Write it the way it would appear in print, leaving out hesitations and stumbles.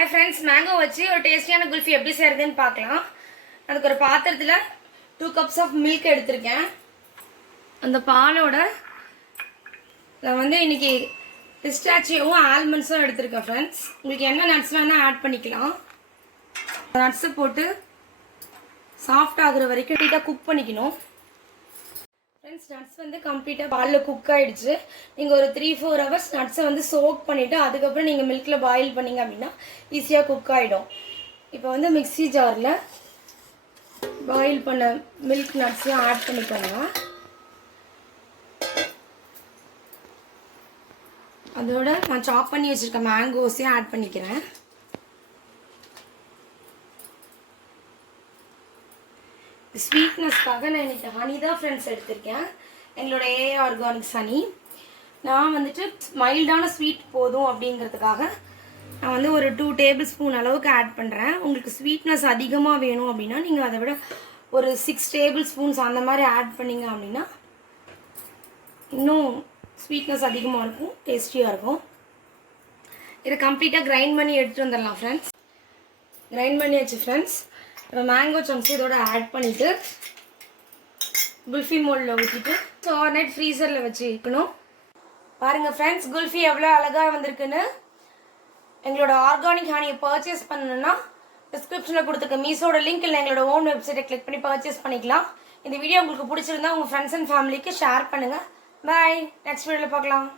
Hi friends, mango வச்சு ஒரு டேஸ்டியான குல்ஃபி எப்படி செய்கிறதுன்னு பார்க்கலாம். அதுக்கு ஒரு பாத்திரத்தில் 2 cups ஆஃப் மில்க் எடுத்திருக்கேன். அந்த பாலோட நான் இன்னைக்கு பிஸ்டாச்சியோவும் ஆல்மண்ட்ஸும் எடுத்திருக்கேன். ஃப்ரெண்ட்ஸ், உங்களுக்கு என்ன நட்ஸ் வேணால் ஆட் பண்ணிக்கலாம். நட்ஸை போட்டு சாஃப்ட் ஆகுற வரைக்கும் நீட்டாக குக் பண்ணிக்கணும். ஃப்ரெண்ட்ஸ், நட்ஸ் கம்ப்ளீட்டாக பாலில் குக் ஆகிடுச்சு. நீங்கள் ஒரு 3-4 hours நட்ஸை சோக் பண்ணிவிட்டு அதுக்கப்புறம் நீங்கள் மில்கில் பாயில் பண்ணிங்க அப்படின்னா ஈஸியாக குக் ஆகிடும். இப்போ மிக்ஸி ஜாரில் பாயில் பண்ண மில்க் நட்ஸையும் ஆட் பண்ணிக்கோங்க. அதோட நான் சாப் பண்ணி வச்சுருக்க மேங்கோஸையும் ஆட் பண்ணிக்கிறேன். ஸ்வீட்னஸ்க்காக நான் இன்றைக்கி ஹனி தான் ஃப்ரெண்ட்ஸ் எடுத்திருக்கேன். எங்களோட ஏஏ ஆர்கானிக்ஸ் ஹனி. நான் மைல்டான ஸ்வீட் போதும் அப்படிங்கிறதுக்காக நான் ஒரு 2 tablespoon அளவுக்கு ஆட் பண்ணுறேன். உங்களுக்கு ஸ்வீட்னஸ் அதிகமாக வேணும் அப்படின்னா நீங்கள் அதை விட ஒரு 6 tablespoons அந்த மாதிரி ஆட் பண்ணிங்க அப்படின்னா இன்னும் ஸ்வீட்னஸ் அதிகமாக இருக்கும், டேஸ்டியாக இருக்கும். இதை கம்ப்ளீட்டாக கிரைண்ட் பண்ணி எடுத்துகிட்டு வந்துடலாம். ஃப்ரெண்ட்ஸ், கிரைண்ட் பண்ணியாச்சு. ஃப்ரெண்ட்ஸ், இப்போ மேங்கோ சம்ஸ் இதோட ஆட் பண்ணிவிட்டு குல்ஃபி மோல்டில் ஊற்றிட்டு ஓவர் நைட் ஃப்ரீசரில் வச்சு வைக்கணும். பாருங்கள் ஃப்ரெண்ட்ஸ், குல்ஃபி எவ்வளோ அழகாக வந்திருக்குன்னு. எங்களோட ஆர்கானிக் ஹனியை பர்ச்சேஸ் பண்ணணுன்னா டிஸ்கிரிப்ஷனில் கொடுத்துருக்க மீஷோட லிங்க் இல்லை எங்களோட ஓன் வெப்சைட்டை கிளிக் பண்ணி பர்ச்சேஸ் பண்ணிக்கலாம். இந்த வீடியோ உங்களுக்கு பிடிச்சிருந்தா உங்கள் ஃப்ரெண்ட்ஸ் அண்ட் ஃபேமிலிக்கு ஷேர் பண்ணுங்கள். பாய், நெக்ஸ்ட் வீடியோவில் பார்க்கலாம்.